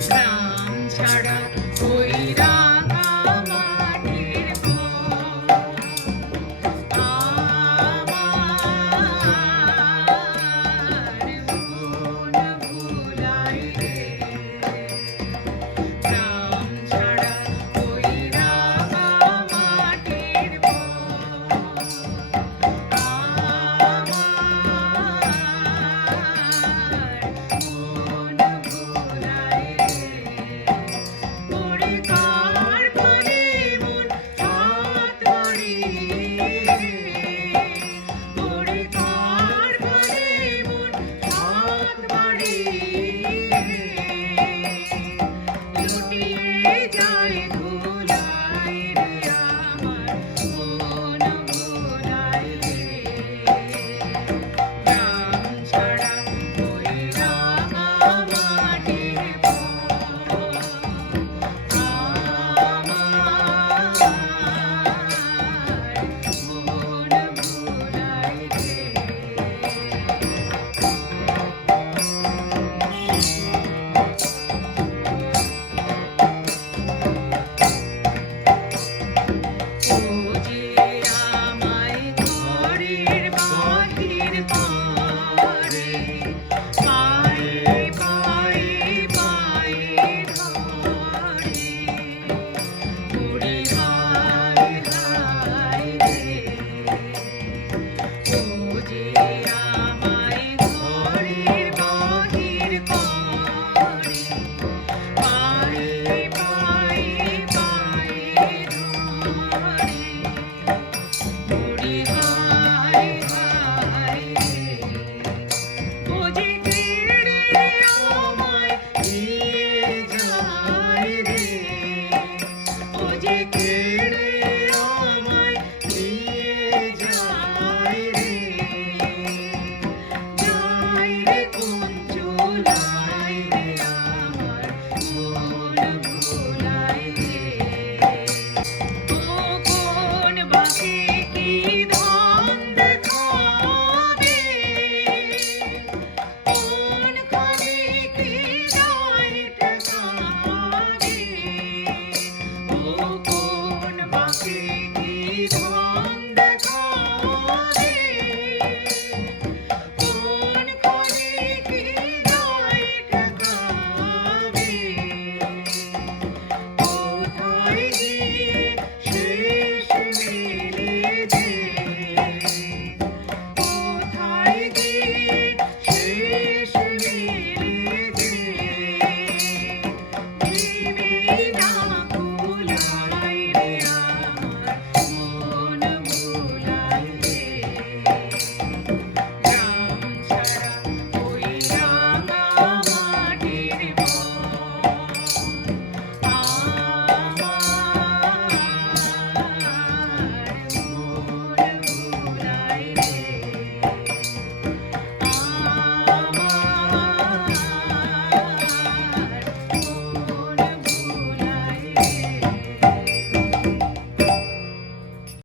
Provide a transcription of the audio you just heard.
Come, shut.